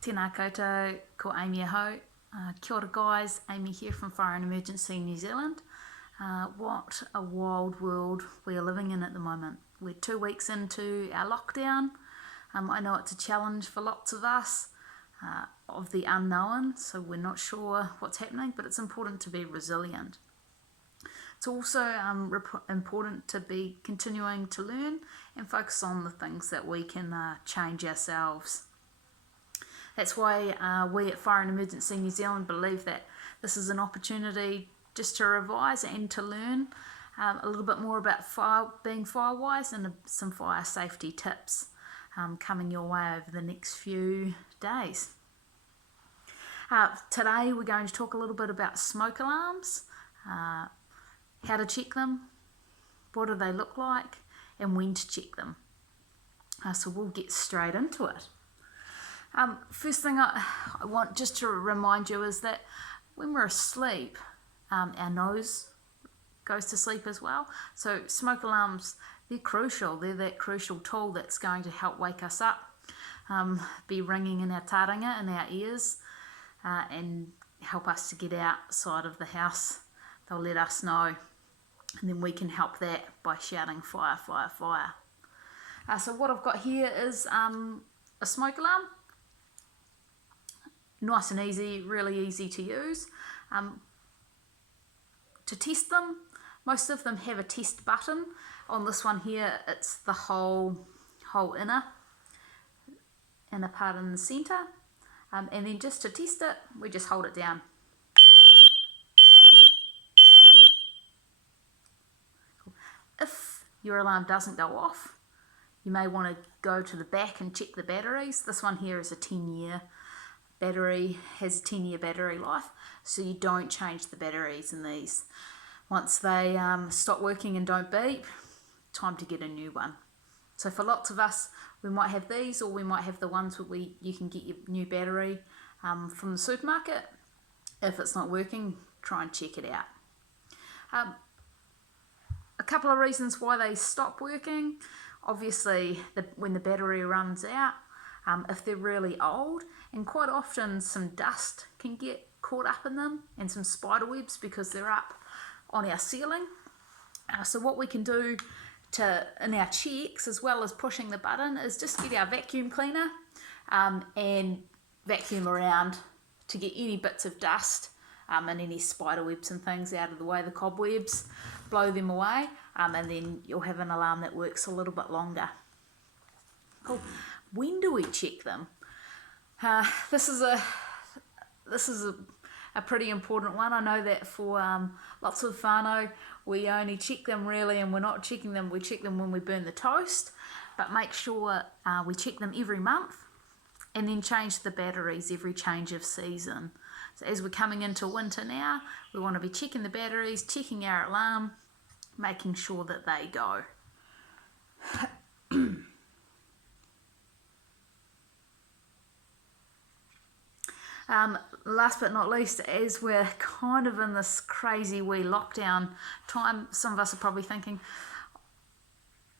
Tēnā koutou, ko Amy aho. Kia ora guys, Amy here from Fire and Emergency New Zealand. What a wild world we are living in at the moment. We're 2 weeks into our lockdown. I know it's a challenge for lots of us of the unknown, so we're not sure what's happening, but it's important to be resilient. It's also important to be continuing to learn and focus on the things that we can change ourselves. That's why we at Fire and Emergency New Zealand believe that this is an opportunity just to revise and to learn a little bit more about being fire-wise and some fire safety tips coming your way over the next few days. Today we're going to talk a little bit about smoke alarms, how to check them, what do they look like, and when to check them. So we'll get straight into it. First thing I want just to remind you is that when we're asleep, our nose goes to sleep as well. So smoke alarms, they're crucial. They're that crucial tool that's going to help wake us up, be ringing in our taringa, in our ears, and help us to get outside of the house. They'll let us know, and then we can help that by shouting fire, fire, fire. So what I've got here is a smoke alarm. Nice and easy, really easy to use. To test them, most of them have a test button. On this one here, it's the whole inner part in the centre. And then just to test it, we just hold it down. If your alarm doesn't go off, you may want to go to the back and check the batteries. This one here is a 10-year battery, has a 10-year battery life, so you don't change the batteries in these. Once they stop working and don't beep, time to get a new one. So for lots of us, we might have these, or we might have the ones where you can get your new battery from the supermarket. If it's not working, try and check it out. A couple of reasons why they stop working. Obviously, when the battery runs out, if they're really old, and quite often some dust can get caught up in them and some spider webs because they're up on our ceiling. So what we can do in our checks, as well as pushing the button, is just get our vacuum cleaner and vacuum around to get any bits of dust and any spider webs and things out of the way, the cobwebs, blow them away, and then you'll have an alarm that works a little bit longer. Cool. When do we check them? This is a pretty important one. I know that for lots of whānau, we only check them really, and we're not checking them, we check them when we burn the toast, but make sure we check them every month, and then change the batteries every change of season. So as we're coming into winter now, we want to be checking the batteries, checking our alarm, making sure that they go. Last but not least, as we're kind of in this crazy wee lockdown time, some of us are probably thinking,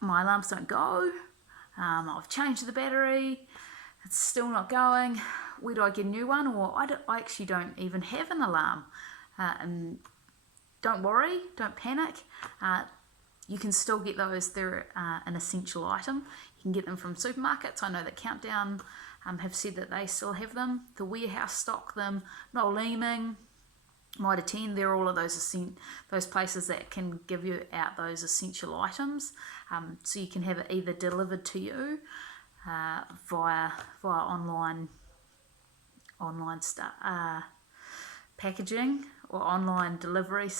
my alarms don't go, I've changed the battery, it's still not going, where do I get a new one? Or I actually don't even have an alarm. And don't worry, don't panic. You can still get those. They're an essential item. You can get them from supermarkets. I know that Countdown have said that they still have them. The Warehouse stock them. Noel Leeming, Mitre 10, they're all of those places that can give you out those essential items. So you can have it either delivered to you via online packaging, or online delivery,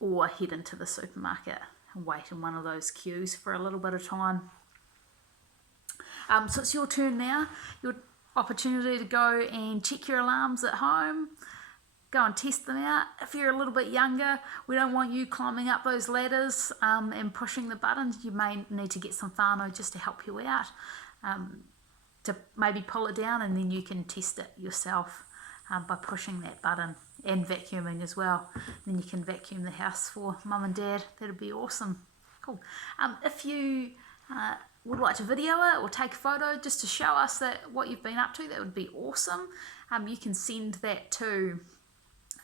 or head into the supermarket and wait in one of those queues for a little bit of time. So it's your turn now, your opportunity to go and check your alarms at home, go and test them out. If you're a little bit younger, we don't want you climbing up those ladders and pushing the buttons. You may need to get some whānau just to help you out, to maybe pull it down, and then you can test it yourself by pushing that button and vacuuming as well. Then you can vacuum the house for mum and dad. That'd be awesome. Cool. If you would like to video it or take a photo just to show us that what you've been up to, that would be awesome. You can send that to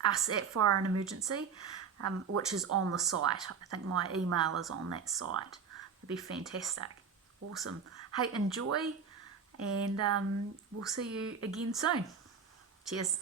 us at Fire and Emergency, which is on the site. I think my email is on that site. It'd be fantastic. Awesome. Hey, enjoy, and we'll see you again soon. Cheers.